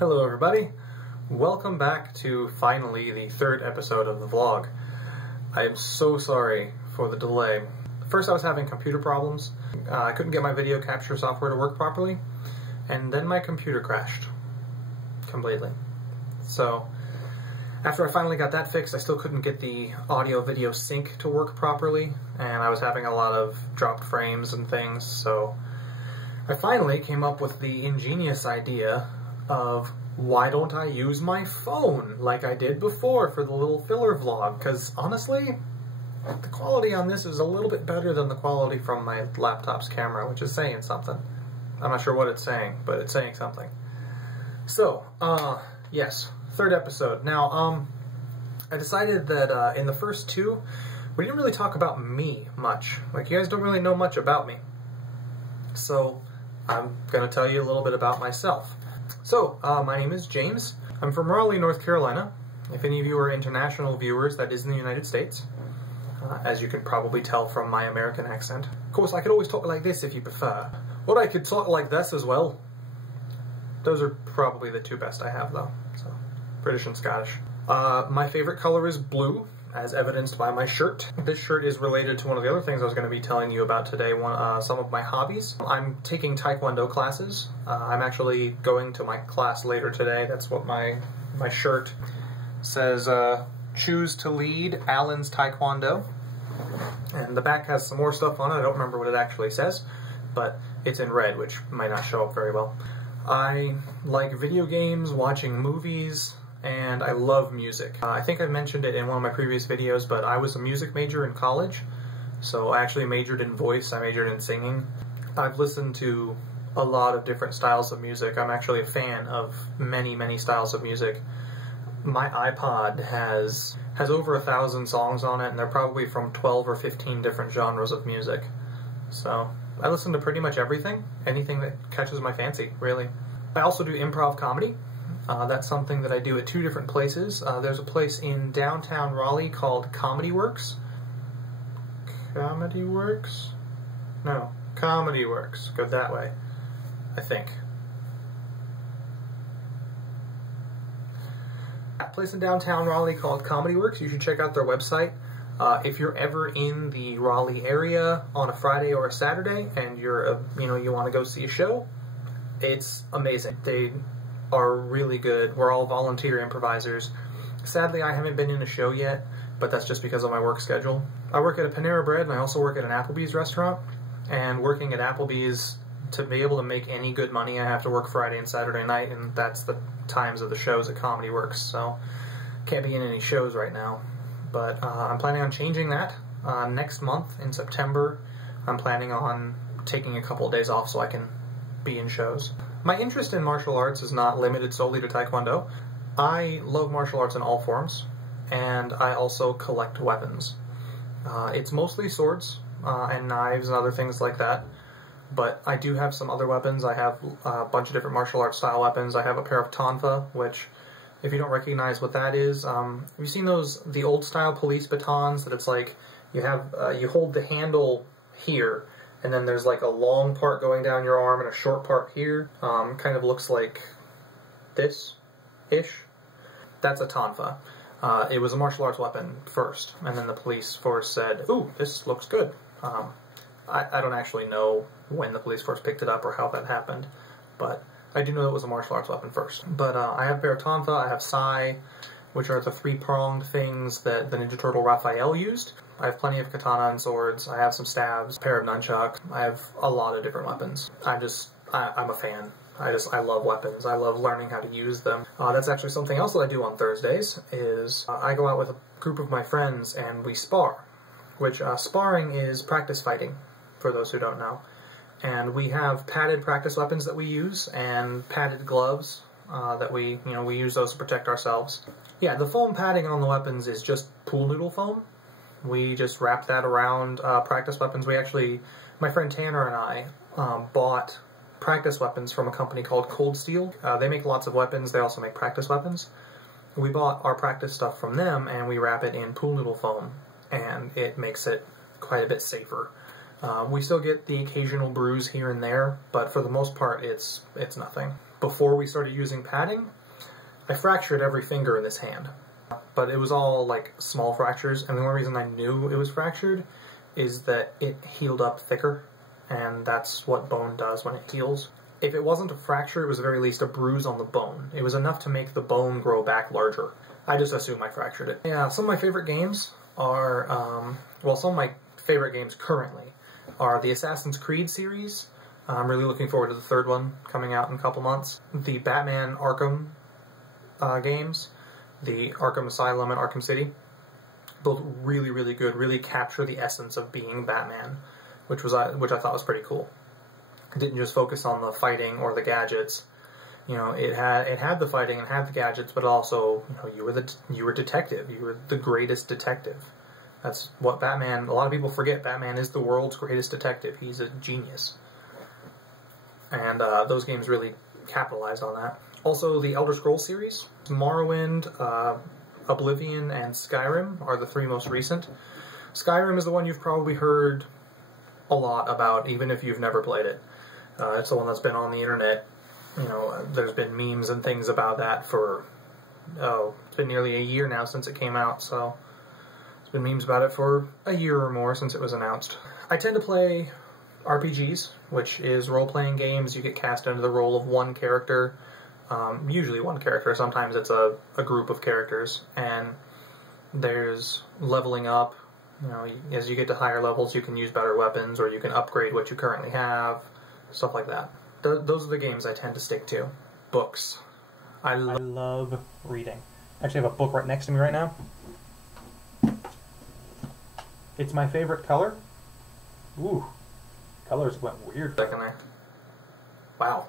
Hello everybody, welcome back to finally the third episode of the vlog. I am so sorry for the delay. First I was having computer problems. I couldn't get my video capture software to work properly, and then my computer crashed completely. So after I finally got that fixed, I still couldn't get the audio-video sync to work properly, and I was having a lot of dropped frames and things, so I finally came up with the ingenious idea of why don't I use my phone like I did before for the little filler vlog, because honestly, the quality on this is a little bit better than the quality from my laptop's camera, which is saying something. I'm not sure what it's saying, but it's saying something. So, yes, third episode. Now, I decided that in the first two, we didn't really talk about me much. Like, you guys don't really know much about me. So, I'm going to tell you a little bit about myself. So, my name is James. I'm from Raleigh, North Carolina. If any of you are international viewers, that is in the United States. As you can probably tell from my American accent. Of course, I could always talk like this if you prefer. Or I could talk like this as well. Those are probably the two best I have, though. So, British and Scottish. My favorite color is blue, as evidenced by my shirt. This shirt is related to one of the other things I was going to be telling you about today, some of my hobbies. I'm taking Taekwondo classes. I'm actually going to my class later today. That's what my shirt says, choose to lead Allen's Taekwondo. And the back has some more stuff on it. I don't remember what it actually says, but it's in red, which might not show up very well. I like video games, watching movies, and I love music. I think I mentioned it in one of my previous videos, but I was a music major in college, so I actually majored in voice, I majored in singing. I've listened to a lot of different styles of music. I'm actually a fan of many, many styles of music. My iPod has over 1,000 songs on it, and they're probably from 12 or 15 different genres of music. So, I listen to pretty much everything, anything that catches my fancy, really. I also do improv comedy. That's something that I do at two different places. There's a place in downtown Raleigh called Comedy Works. Comedy Works? No, Comedy Works. Go that way, I think. That place in downtown Raleigh called Comedy Works. You should check out their website. If you're ever in the Raleigh area on a Friday or a Saturday, and you want to go see a show, it's amazing. They are really good. We're all volunteer improvisers. Sadly, I haven't been in a show yet, but that's just because of my work schedule. I work at a Panera Bread, and I also work at an Applebee's restaurant. And working at Applebee's, to be able to make any good money, I have to work Friday and Saturday night, and that's the times of the shows at Comedy Works, so can't be in any shows right now. But I'm planning on changing that. Next month, in September, I'm planning on taking a couple of days off so I can be in shows. My interest in martial arts is not limited solely to Taekwondo. I love martial arts in all forms, and I also collect weapons. It's mostly swords and knives and other things like that, but I do have some other weapons. I have a bunch of different martial arts style weapons. I have a pair of tonfa, which, if you don't recognize what that is, have you seen the old style police batons that it's like you hold the handle here, and then there's like a long part going down your arm and a short part here. Kind of looks like this-ish. That's a tonfa. It was a martial arts weapon first, and then the police force said, ooh, this looks good. I don't actually know when the police force picked it up or how that happened, but I do know it was a martial arts weapon first. But I have a pair of tonfa, I have sai, which are the three-pronged things that the Ninja Turtle Raphael used. I have plenty of katana and swords, I have some stabs, a pair of nunchucks, I have a lot of different weapons. I'm a fan. I love weapons. I love learning how to use them. That's actually something else that I do on Thursdays, is I go out with a group of my friends and we spar, which sparring is practice fighting, for those who don't know. And we have padded practice weapons that we use, and padded gloves that we use those to protect ourselves. Yeah, the foam padding on the weapons is just pool noodle foam. We just wrap that around practice weapons. We actually, my friend Tanner and I, bought practice weapons from a company called Cold Steel. They make lots of weapons. They also make practice weapons. We bought our practice stuff from them, and we wrap it in pool noodle foam, and it makes it quite a bit safer. We still get the occasional bruise here and there, but for the most part, it's nothing. before we started using padding, I fractured every finger in this hand. But it was all like small fractures, and the only reason I knew it was fractured is that it healed up thicker, and that's what bone does when it heals. If it wasn't a fracture, it was at the very least a bruise on the bone. It was enough to make the bone grow back larger. I just assume I fractured it. Yeah, some of my favorite games are, well, some of my favorite games currently are the Assassin's Creed series. I'm really looking forward to the third one coming out in a couple months. The Batman Arkham games, the Arkham Asylum and Arkham City, both really, really good, really capture the essence of being Batman, which I thought was pretty cool. It didn't just focus on the fighting or the gadgets. You know, it had the fighting and had the gadgets, but also, you know, you were detective. You were the greatest detective. That's what Batman. A lot of people forget Batman is the world's greatest detective. He's a genius, and those games really capitalized on that. Also, the Elder Scrolls series, Morrowind, Oblivion, and Skyrim are the three most recent. Skyrim is the one you've probably heard a lot about, even if you've never played it. It's the one that's been on the internet. You know, there's been memes and things about that for, it's been nearly a year now since it came out, so there's been memes about it for a year or more since it was announced. I tend to play RPGs, which is role-playing games. You get cast into the role of one character, usually one character. Sometimes it's a group of characters, and there's leveling up. You know, as you get to higher levels, you can use better weapons, or you can upgrade what you currently have, stuff like that. Those are the games I tend to stick to. Books. I love reading. I actually have a book right next to me right now. It's my favorite color. Ooh, colors went weird back in there. Wow.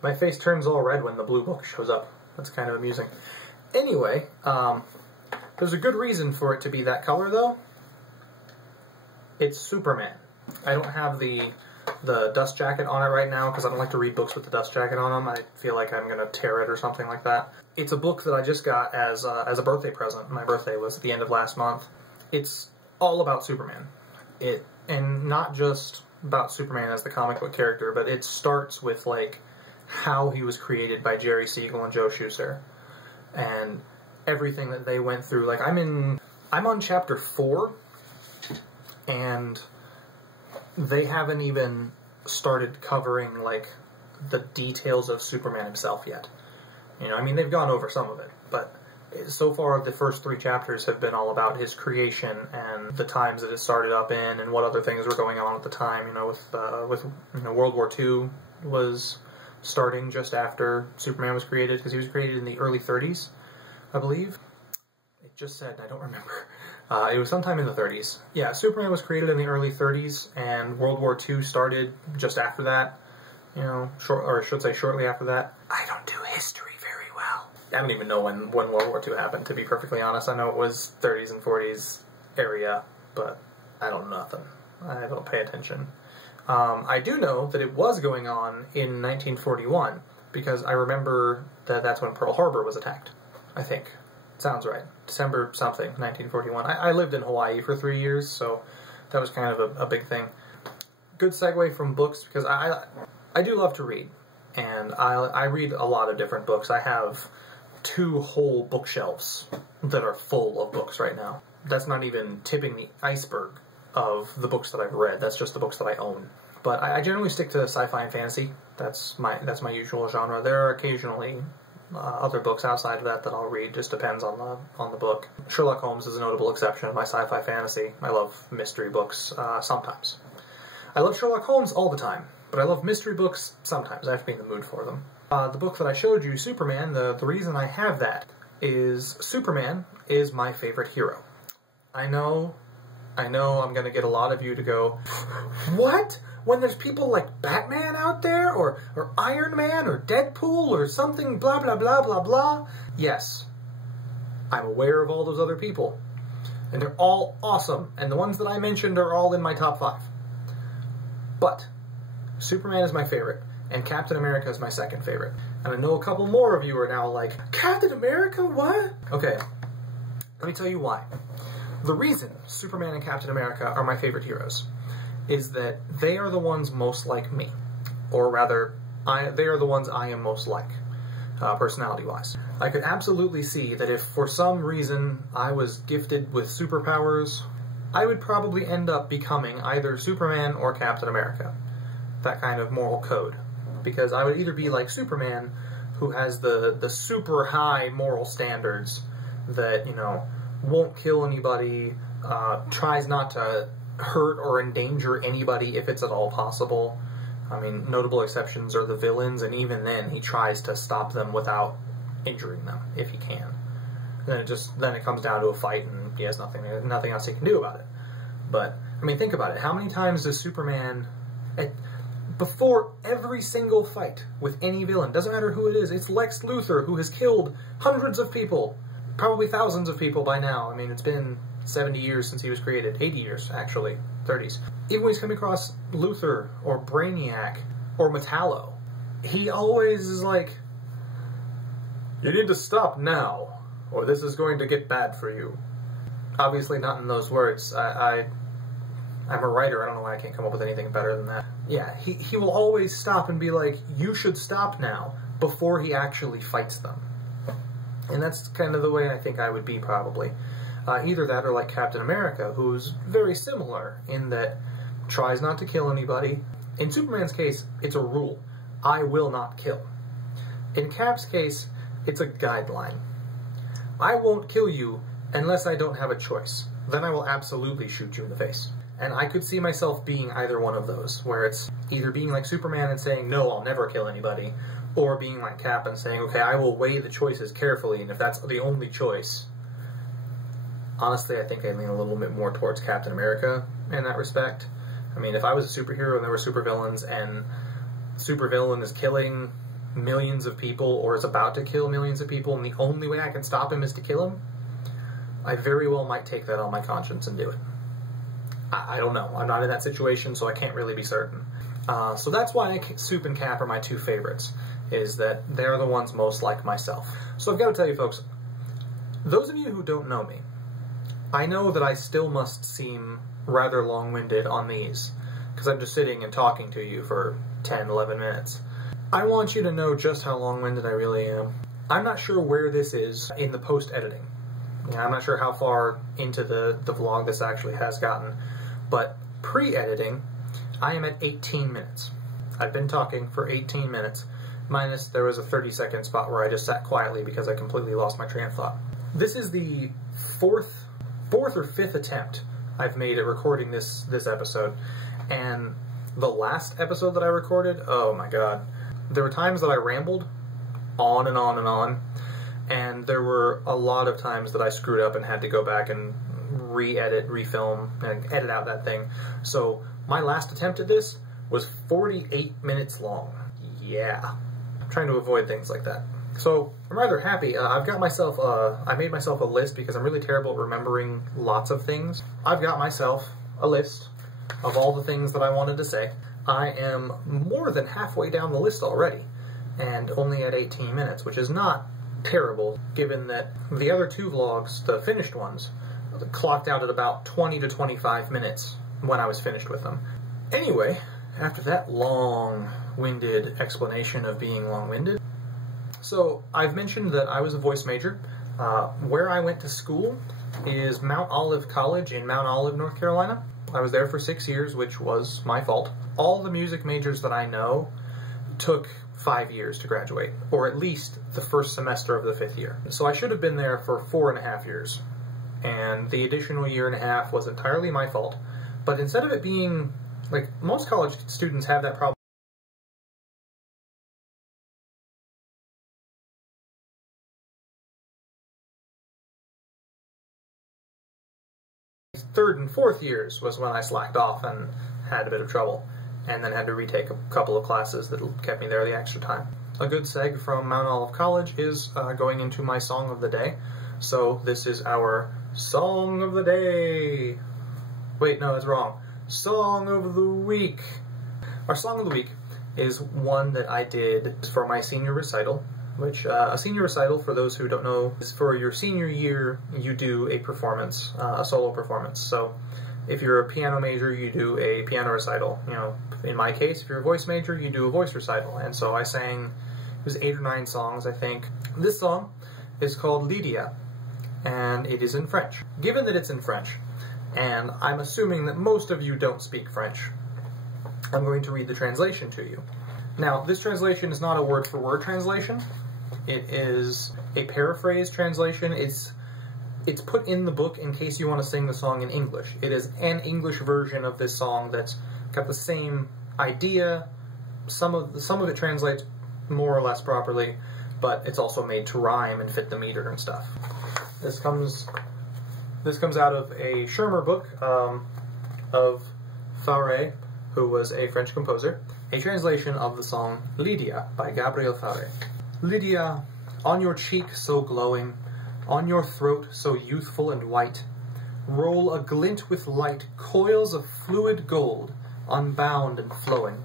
My face turns all red when the blue book shows up. That's kind of amusing. Anyway, there's a good reason for it to be that color, though. It's Superman. I don't have the dust jacket on it right now because I don't like to read books with the dust jacket on them. I feel like I'm going to tear it or something like that. It's a book that I just got as a birthday present. My birthday was at the end of last month. It's all about Superman. And not just about Superman as the comic book character, but it starts with, like, how he was created by Jerry Siegel and Joe Shuster. And everything that they went through. Like, I'm on chapter 4, and they haven't even started covering, like, the details of Superman himself yet. You know, I mean, they've gone over some of it, but so far the first 3 chapters have been all about his creation and the times that it started up in and what other things were going on at the time. You know, with you know, World War II was starting just after Superman was created, because he was created in the early 30s, I believe. It just said, I don't remember. It was sometime in the 30s. Yeah, Superman was created in the early 30s, and World War II started just after that. You know, or I should say shortly after that. I don't do history very well. I don't even know when World War II happened, to be perfectly honest. I know it was 30s and 40s area, but I don't know nothing. I don't pay attention. I do know that it was going on in 1941, because I remember that that's when Pearl Harbor was attacked, I think. Sounds right. December something, 1941. I lived in Hawaii for 3 years, so that was kind of a big thing. Good segue from books, because I do love to read, and I read a lot of different books. I have 2 whole bookshelves that are full of books right now. That's not even tipping the iceberg of the books that I've read. That's just the books that I own. But I generally stick to sci-fi and fantasy. That's my usual genre. There are occasionally other books outside of that I'll read. Just depends on the book. Sherlock Holmes is a notable exception of my sci-fi fantasy. I love mystery books sometimes. I love Sherlock Holmes all the time, but I love mystery books sometimes. I have to be in the mood for them. The book that I showed you, Superman, the reason I have that is Superman is my favorite hero. I know I'm going to get a lot of you to go, what? When there's people like Batman out there, or Iron Man, or Deadpool, or something blah blah blah blah blah? Yes, I'm aware of all those other people. And they're all awesome, and the ones that I mentioned are all in my top 5. But Superman is my favorite, and Captain America is my second favorite. And I know a couple more of you are now like, Captain America, what? Okay, let me tell you why. The reason Superman and Captain America are my favorite heroes is that they are the ones most like me. or rather, they are the ones I am most like, personality-wise. I could absolutely see that if for some reason I was gifted with superpowers, I would probably end up becoming either Superman or Captain America. That kind of moral code. Because I would either be like Superman, who has the super high moral standards that, you know, won't kill anybody, tries not to hurt or endanger anybody if it's at all possible. I mean, notable exceptions are the villains, and even then he tries to stop them without injuring them, if he can. Then it comes down to a fight, and he has nothing else he can do about it. But, I mean, think about it. How many times does Superman, before every single fight with any villain, doesn't matter who it is, it's Lex Luthor, who has killed hundreds of people, probably thousands of people by now. I mean, it's been 70 years since he was created, 80 years, actually, 30s. Even when he's coming across Luthor, or Brainiac, or Metallo, he always is like, you need to stop now, or this is going to get bad for you. Obviously not in those words. I'm a writer, I don't know why I can't come up with anything better than that. Yeah, he will always stop and be like, you should stop now, before he actually fights them. And that's kind of the way I think I would be, probably. Either that or like Captain America, who's very similar in that tries not to kill anybody. In Superman's case, it's a rule. I will not kill. In Cap's case, it's a guideline. I won't kill you unless I don't have a choice. Then I will absolutely shoot you in the face. And I could see myself being either one of those, where it's either being like Superman and saying, no, I'll never kill anybody, or being like Cap and saying, okay, I will weigh the choices carefully, and if that's the only choice... Honestly, I think I lean a little bit more towards Captain America in that respect. I mean, if I was a superhero and there were supervillains, and supervillain is killing millions of people, or is about to kill millions of people, and the only way I can stop him is to kill him, I very well might take that on my conscience and do it. I don't know. I'm not in that situation, so I can't really be certain. So that's why Soup and Cap are my two favorites, is that they're the ones most like myself. So I've got to tell you, folks, those of you who don't know me, I know that I still must seem rather long-winded on these, because I'm just sitting and talking to you for 10, 11 minutes. I want you to know just how long-winded I really am. I'm not sure where this is in the post-editing. I'm not sure how far into the vlog this actually has gotten, but pre-editing, I am at 18 minutes. I've been talking for 18 minutes, minus there was a 30-second spot where I just sat quietly because I completely lost my train of thought. This is the fourth or fifth attempt I've made at recording this episode, and the last episode that I recorded, oh my god, there were times that I rambled on and on and on, and there were a lot of times that I screwed up and had to go back and re-edit, refilm, and edit out that thing. So my last attempt at this was 48 minutes long. Yeah, I'm trying to avoid things like that. So I'm rather happy. I've got myself, I made myself a list because I'm really terrible at remembering lots of things. I've got myself a list of all the things that I wanted to say. I am more than halfway down the list already, and only at 18 minutes, which is not terrible, given that the other two vlogs, the finished ones, clocked out at about 20 to 25 minutes when I was finished with them. Anyway, after that long-winded explanation of being long-winded, so I've mentioned that I was a voice major. Where I went to school is Mount Olive College in Mount Olive, North Carolina. I was there for 6 years, which was my fault. All the music majors that I know took 5 years to graduate, or at least the first semester of the 5th year. So I should have been there for 4.5 years, and the additional 1.5 years was entirely my fault. But instead of it being, like, most college students have that problem. Third and fourth years was when I slacked off and had a bit of trouble, and then had to retake a couple of classes that kept me there the extra time. A good seg from Mount Olive College is going into my song of the day. So this is our song of the day. Wait, no, that's wrong. Song of the week. Our song of the week is one that I did for my senior recital, which, a senior recital, for those who don't know, is for your senior year, you do a performance, a solo performance. So If you're a piano major, you do a piano recital. You know, in my case, if you're a voice major, you do a voice recital. And so I sang, it was 8 or 9 songs, I think. This song is called Lydia, and it is in French. Given that it's in French, and I'm assuming that most of you don't speak French, I'm going to read the translation to you. Now, this translation is not a word-for-word translation. It is a paraphrase translation. It's put in the book in case you want to sing the song in English. It is an English version of this song that's got the same idea. Some of it translates more or less properly, but it's also made to rhyme and fit the meter and stuff. This comes out of a Schirmer book of Faure, who was a French composer. A translation of the song Lydia by Gabriel Faure. Lydia, on your cheek so glowing, on your throat so youthful and white, roll a glint with light coils of fluid gold, unbound and flowing.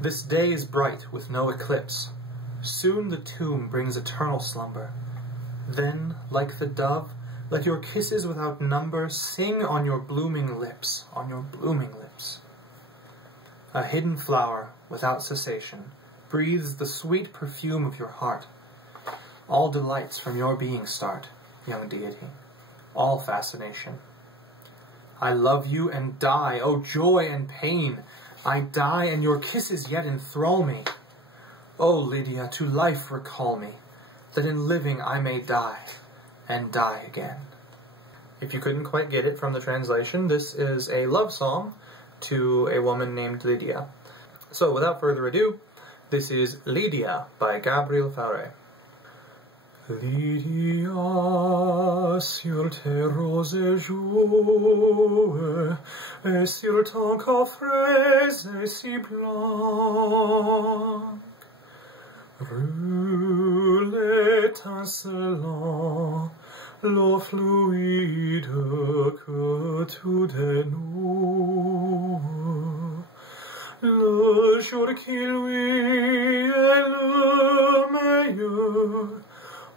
This day is bright with no eclipse. Soon the tomb brings eternal slumber. Then, like the dove, let your kisses without number sing on your blooming lips, on your blooming lips. A hidden flower, without cessation, breathes the sweet perfume of your heart. All delights from your being start, young deity, all fascination. I love you and die, oh joy and pain! I die and your kisses yet enthrall me. O Lydia, to life recall me, that in living I may die, and die again. If you couldn't quite get it from the translation, this is a love song to a woman named Lydia. So, without further ado, this is Lydia by Gabriel Faure. Lydia, sur tes roses joues, et sur ton coffret si blanc, roule étincelant, l'eau fluide que tu dénoues. Le jour qui lui est le meilleur,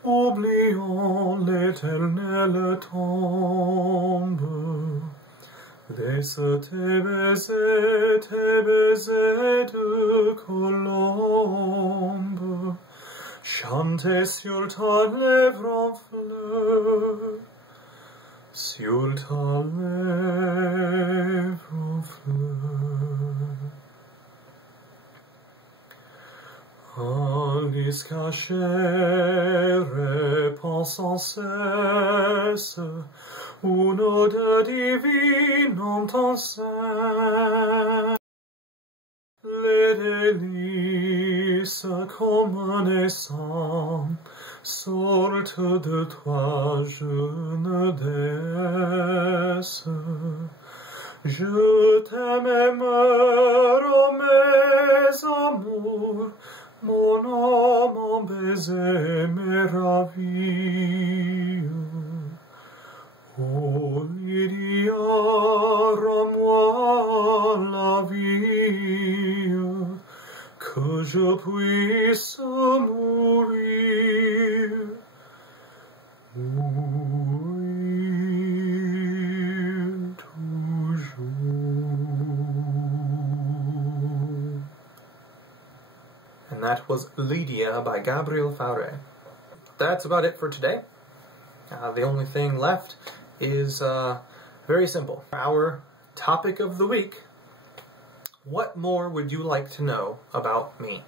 oublions l'éternelle tombe. Laisse tes baisers de colombe, chanter sur ta lèvre en fleur, sur ta lèvre en fleur. Alice cachère pense sans cesse une odeur divine en ton sein. Les délices communescents sortent de toi, jeune déesse. Je t'aime et meurs, ô mes amours, mon âme, mon baiser me ravit. Oh Lydia, rends-moi la vie, que je puisse mourir. Mourir toujours. And that was Lydia by Gabriel Faure. That's about it for today. The only thing left is very simple. Our topic of the week: what more would you like to know about me?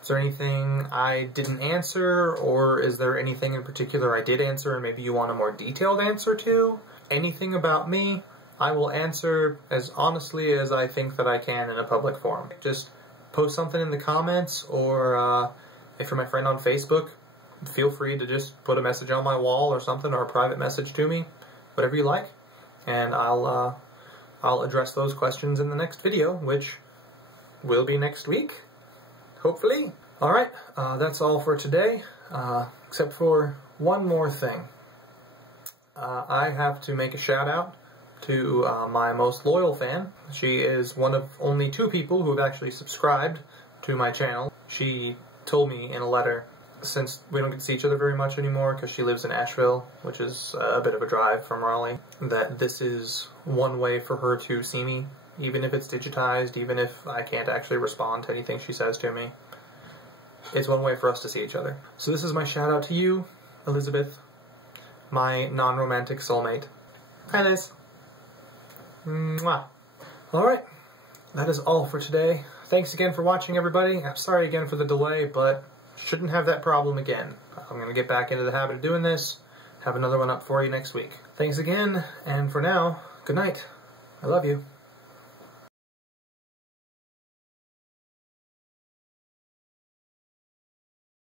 Is there anything I didn't answer, or is there anything in particular I did answer and maybe you want a more detailed answer to? Anything about me, I will answer as honestly as I think that I can in a public forum. Just post something in the comments, or if you're my friend on Facebook, feel free to just put a message on my wall or something, or a private message to me, whatever you like, and I'll address those questions in the next video, which will be next week, hopefully. Alright, that's all for today, except for one more thing. I have to make a shout out to my most loyal fan. She is one of only 2 people who have actually subscribed to my channel. She told me in a letter since we don't get to see each other very much anymore because she lives in Asheville, which is a bit of a drive from Raleigh, that this is one way for her to see me, even if it's digitized, even if I can't actually respond to anything she says to me. It's one way for us to see each other. So this is my shout out to you, Elizabeth, my non-romantic soulmate. Hi, Liz. Mwah. Alright, that is all for today. Thanks again for watching, everybody. I'm sorry again for the delay, but shouldn't have that problem again. I'm going to get back into the habit of doing this. Have another one up for you next week. Thanks again, and for now, good night. I love you.